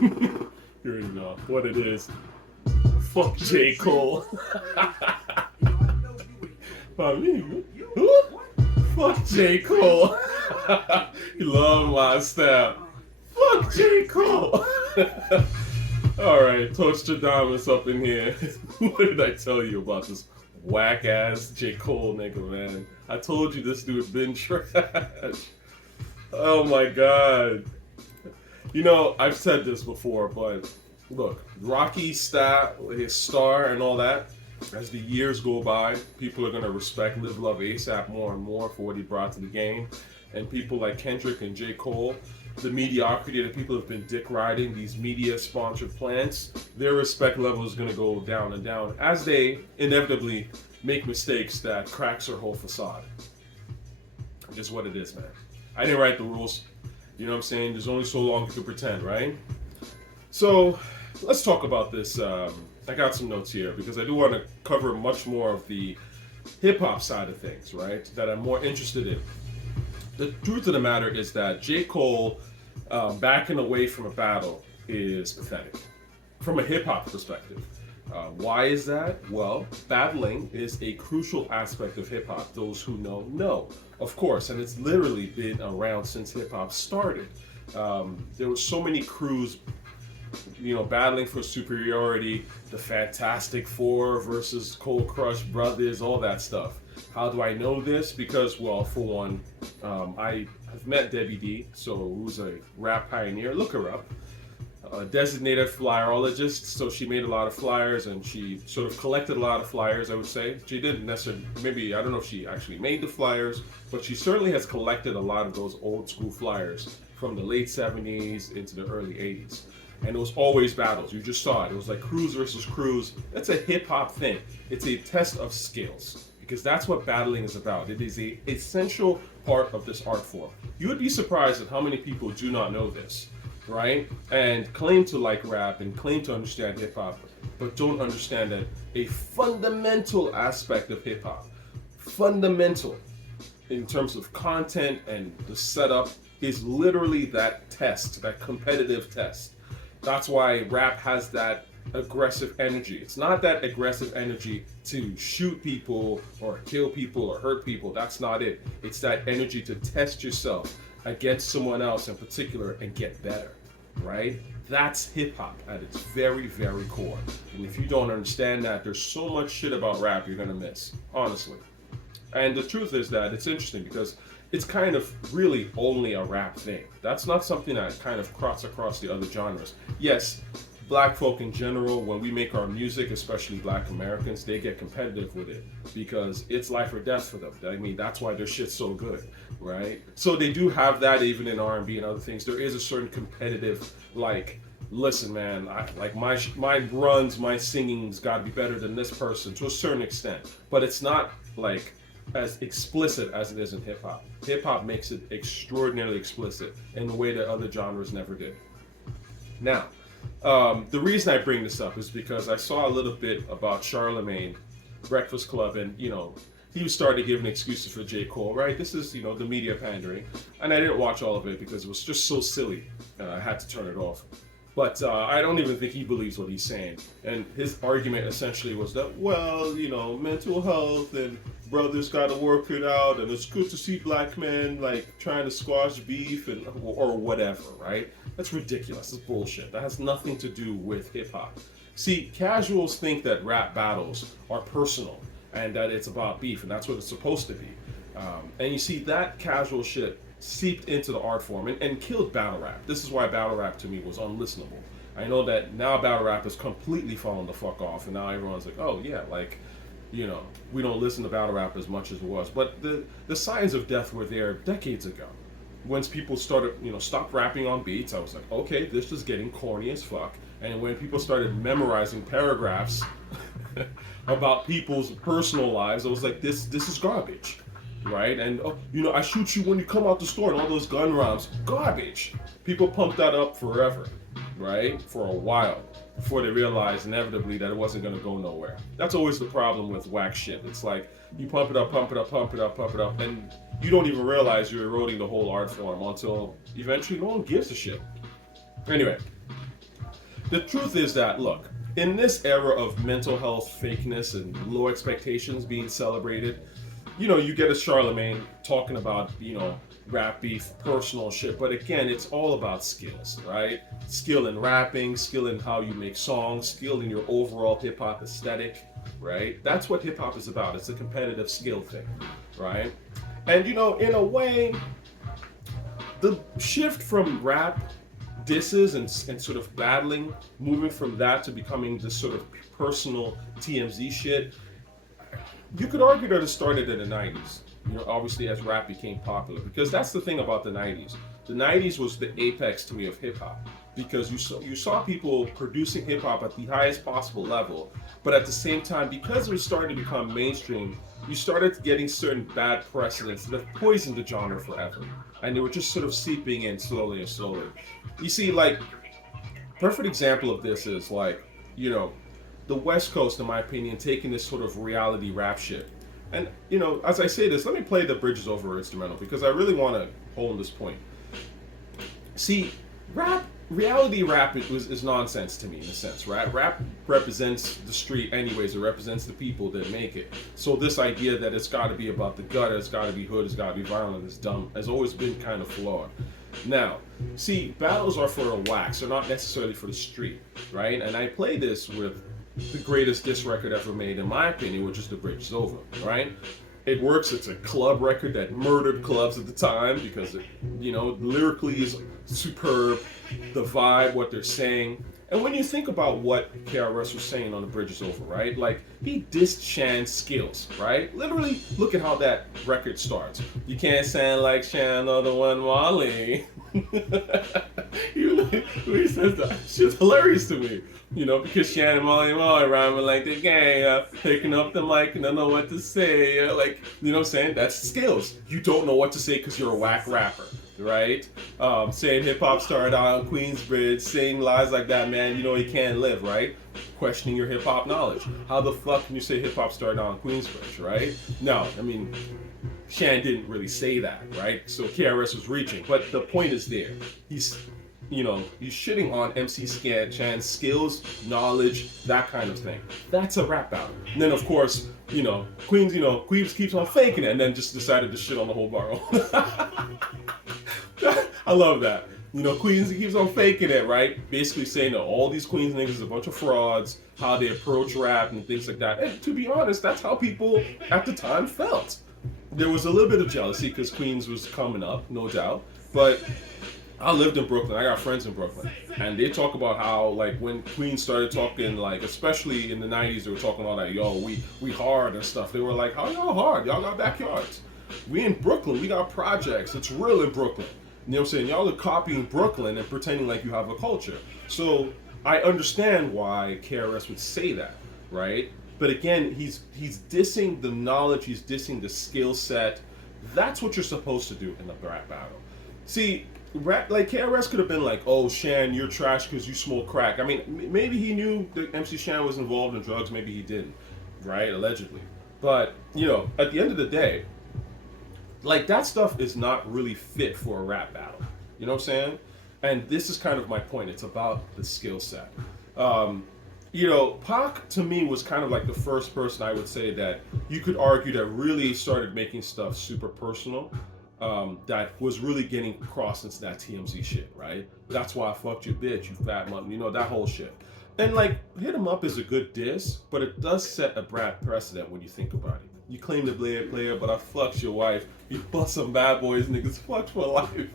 You already know what it is. Fuck J. Cole. I mean, who? Fuck J. Cole. You love my style. Fuck J. Cole. Alright, Tochstradamus up in here. What did I tell you about this whack ass J. Cole nigga, man? I told you this dude been trash. Oh my god. You know, I've said this before, but look, Rocky's his star and all that, as the years go by, people are going to respect Live Love ASAP more and more for what he brought to the game. And people like Kendrick and J. Cole, the mediocrity that people have been dick riding, these media sponsored plants, their respect level is going to go down and down as they inevitably make mistakes that cracks their whole facade. Just what it is, man. I didn't write the rules. You know what I'm saying? There's only so long you can pretend, right? So let's talk about this. I got some notes here because I do want to cover much more of the hip hop side of things, right? That I'm more interested in. The truth of the matter is that J. Cole backing away from a battle is pathetic from a hip hop perspective. Why is that? Well, battling is a crucial aspect of hip hop. Those who know, of course, and it's literally been around since hip hop started. There were so many crews, battling for superiority. The Fantastic Four versus Cold Crush Brothers, all that stuff. How do I know this? Because, well, for one, I have met Debbie D, who's a rap pioneer. Look her up. A designated flyerologist, so she made a lot of flyers and she sort of collected a lot of flyers, I would say. She didn't necessarily, maybe, I don't know if she actually made the flyers, but she certainly has collected a lot of those old school flyers from the late 70s into the early 80s. And it was always battles. You just saw it. It was like crews versus crews. That's a hip hop thing. It's a test of skills because that's what battling is about. It is an essential part of this art form. You would be surprised at how many people do not know this. Right? And claim to like rap and claim to understand hip hop, but don't understand that a fundamental aspect of hip hop, fundamental in terms of content and the setup, is literally that test, that competitive test. That's why rap has that aggressive energy. It's not that aggressive energy to shoot people or kill people or hurt people. That's not it. It's that energy to test yourself against someone else in particular and get better, right? That's hip hop at its very, very core. And if you don't understand that, there's so much shit about rap you're gonna miss, honestly. And the truth is that it's interesting because it's kind of really only a rap thing. That's not something that kind of cross across the other genres. Yes, black folk in general, when we make our music, especially black Americans, they get competitive with it because it's life or death for them. I mean, that's why their shit's so good, right? So they do have that even in R&B and other things. There is a certain competitive, like, listen, man, my runs, my singing's got to be better than this person to a certain extent, but it's not like as explicit as it is in hip hop. Hip hop makes it extraordinarily explicit in a way that other genres never did. Now, the reason I bring this up is because I saw a little bit about Charlemagne, Breakfast Club, and he started giving excuses for J. Cole, right? This is the media pandering, and I didn't watch all of it because it was just so silly. I had to turn it off. But I don't even think he believes what he's saying. And his argument essentially was that, well, mental health and brothers got to work it out, and it's good to see black men like trying to squash beef and or whatever, right? That's ridiculous. It's bullshit. That has nothing to do with hip hop. See, casuals think that rap battles are personal and that it's about beef, and that's what it's supposed to be. And you see, that casual shit seeped into the art form and killed battle rap. This is why battle rap to me was unlistenable. I know that now battle rap has completely fallen the fuck off, and now everyone's like, oh yeah, like, we don't listen to battle rap as much as it was. But the signs of death were there decades ago. Once people started, stopped rapping on beats, I was like, okay, this is getting corny as fuck. And when people started memorizing paragraphs about people's personal lives, I was like, this is garbage. Right? And, I shoot you when you come out the store and all those gun rhymes. Garbage. People pumped that up forever, right? For a while, before they realized inevitably that it wasn't going to go nowhere. That's always the problem with whack shit. It's like, you pump it up, and you don't even realize you're eroding the whole art form until eventually no one gives a shit. Anyway, The truth is that, look, in this era of mental health fakeness and low expectations being celebrated, you get a Charlemagne talking about, rap beef, personal shit. But again, it's all about skills, right? Skill in rapping, skill in how you make songs, skill in your overall hip hop aesthetic, right? That's what hip hop is about. It's a competitive skill thing, right? And, in a way, the shift from rap disses and sort of battling, moving from that to becoming this sort of personal TMZ shit, you could argue that it started in the 90s, obviously as rap became popular, because that's the thing about the 90s. The 90s was the apex to me of hip hop, because you saw people producing hip hop at the highest possible level, but at the same time, because it was starting to become mainstream, you started getting certain bad precedents that have poisoned the genre forever, and they were just sort of seeping in slowly and slowly. You see, like, perfect example of this is like, the West Coast, in my opinion, taking this sort of reality rap shit. And, as I say this, let me play the Bridges Over instrumental, because I really want to hold this point. See, reality rap is nonsense to me, in a sense, right? Rap represents the street anyways. It represents the people that make it. So this idea that it's got to be about the gutter, it's got to be hood, it's got to be violent, is dumb, has always been kind of flawed. Now, see, battles are for the wax. They're not necessarily for the street, right? And I play this with the greatest diss record ever made, in my opinion, which is The Bridge Is Over, right? It works. It's a club record that murdered clubs at the time because it, lyrically is superb, the vibe, what they're saying. And when you think about what KRS was saying on The Bridge Is Over, right? Like, he dissed Shan's skills, right? Literally, look at how that record starts. You can't sound like Shan, another one, Wally. He says that shit's hilarious to me. Because Shan and Molly rhyming like the gang, picking up the mic and don't know what to say. Like, what I'm saying? That's skills. You don't know what to say because you're a whack rapper, right? Saying hip hop started out on Queensbridge, saying lies like that, man, you can't live, right? Questioning your hip hop knowledge. How the fuck can you say hip hop started out on Queensbridge, right? No, I mean, Shan didn't really say that, right? So KRS was reaching, but the point is there. He's shitting on MC Shan's skills, knowledge, that kind of thing. That's a rap battle. And then, of course, Queens keeps on faking it and then just decided to shit on the whole borough. I love that. Queens keeps on faking it, right? Basically saying that all these Queens niggas is a bunch of frauds, how they approach rap and things like that. And to be honest, that's how people at the time felt. There was a little bit of jealousy because Queens was coming up, no doubt. But I lived in Brooklyn. I got friends in Brooklyn. And they talk about how, like, when Queens started talking, like, especially in the 90s, they were talking about, like, yo, we hard and stuff. They were like, how y'all hard? Y'all got backyards. We in Brooklyn. We got projects. It's real in Brooklyn. You know what I'm saying? Y'all are copying Brooklyn and pretending like you have a culture. So I understand why KRS would say that, right? But again, he's dissing the knowledge. He's dissing the skill set. That's what you're supposed to do in a rap battle. See, like KRS could have been like, oh, Shan, you're trash because you smoke crack. I mean, maybe he knew that MC Shan was involved in drugs. Maybe he didn't, right? Allegedly. But, at the end of the day, like, that stuff is not really fit for a rap battle. You know what I'm saying? And this is kind of my point. It's about the skill set. Pac, to me, was kind of like the first person I would say that you could argue that really started making stuff super personal. That was really getting across into that TMZ shit, right? That's why I fucked your bitch, you fat mother, that whole shit. And like, Hit 'Em Up is a good diss, but it does set a bad precedent when you think about it. You claim to be a player, but I fucked your wife. You bust some bad boys, niggas fucked for life.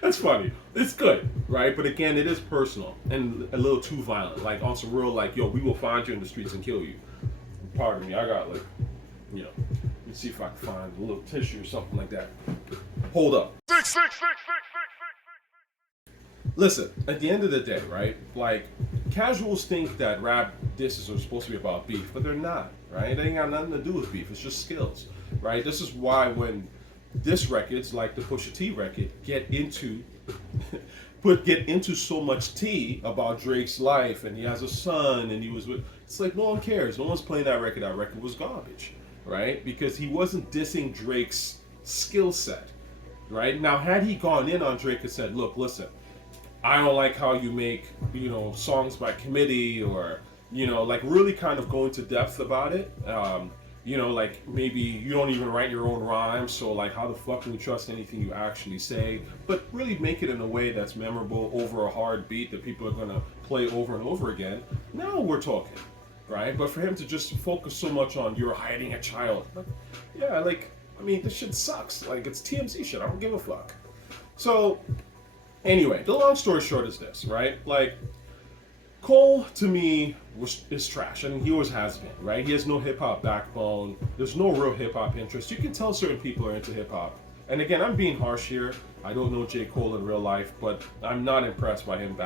That's funny. It's good, right? But again, it is personal and a little too violent. Like, on some real, like, yo, we will find you in the streets and kill you. Pardon me, I got, like, let's see if I can find a little tissue or something like that. Hold up. Listen, at the end of the day, right? Like, casuals think that rap disses are supposed to be about beef, but they're not, right? They ain't got nothing to do with beef. It's just skills, right? This is why when diss records, like the Pusha T record, get into so much tea about Drake's life, and he has a son, and he was with. It's like, no one cares. No one's playing that record. That record was garbage, right? Because he wasn't dissing Drake's skill set, right? Now, had he gone in on Drake and said, look, listen, I don't like how you make, songs by committee, or, like really kind of go into depth about it. Like maybe you don't even write your own rhymes, so like how the fuck can you trust anything you actually say? But really make it in a way that's memorable over a hard beat that people are gonna play over and over again. Now we're talking, right? But for him to just focus so much on you're hiding a child, like, yeah, like I mean this shit sucks. Like it's TMZ shit. I don't give a fuck. So anyway, the long story short is this, right? Like Cole, to me, is trash. I mean, he always has been, right? He has no hip hop backbone. There's no real hip hop interest. You can tell certain people are into hip hop. And again, I'm being harsh here. I don't know J. Cole in real life, but I'm not impressed by him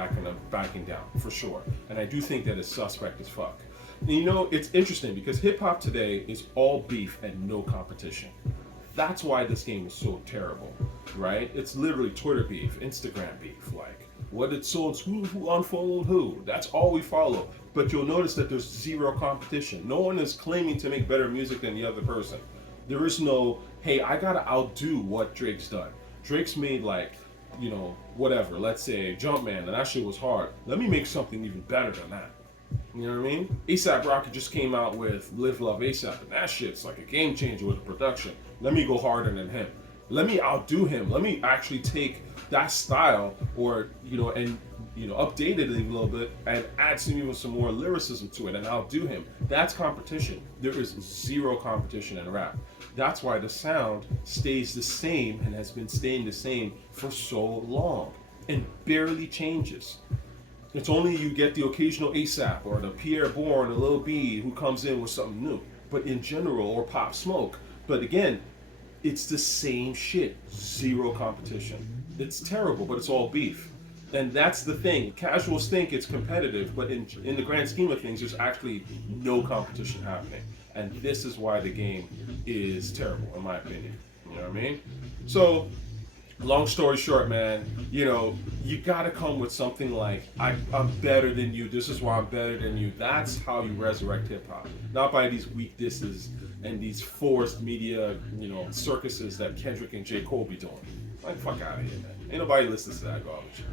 backing down, for sure. And I do think that it's suspect as fuck. And it's interesting because hip hop today is all beef and no competition. That's why this game is so terrible, right? It's literally Twitter beef, Instagram beef, like what it sold, who unfollowed who. That's all we follow. But you'll notice that there's zero competition. No one is claiming to make better music than the other person. There is no, hey, I gotta outdo what Drake's done. Drake's made like, whatever, let's say Jumpman, and that shit was hard. Let me make something even better than that. You know what I mean? A$AP Rocky just came out with Live Love A$AP, and that shit's like a game changer with the production. Let me go harder than him. Let me outdo him. Let me actually take that style, or update it a little bit and add some more lyricism to it and outdo him. That's competition. There is zero competition in rap. That's why the sound stays the same and has been staying the same for so long and barely changes. It's only you get the occasional A$AP or the Pierre Bourne, a Lil B who comes in with something new. But in general, or Pop Smoke. But again, it's the same shit. Zero competition. It's terrible, but it's all beef. And that's the thing. Casuals think it's competitive, but in the grand scheme of things, there's actually no competition happening. And this is why the game is terrible, in my opinion. You know what I mean? So, long story short, man, you gotta come with something like, I'm better than you, this is why I'm better than you. That's how you resurrect hip hop. Not by these weak disses and these forced media, circuses that Kendrick and J. Cole be doing. Like, fuck out of here, man. Ain't nobody listens to that garbage.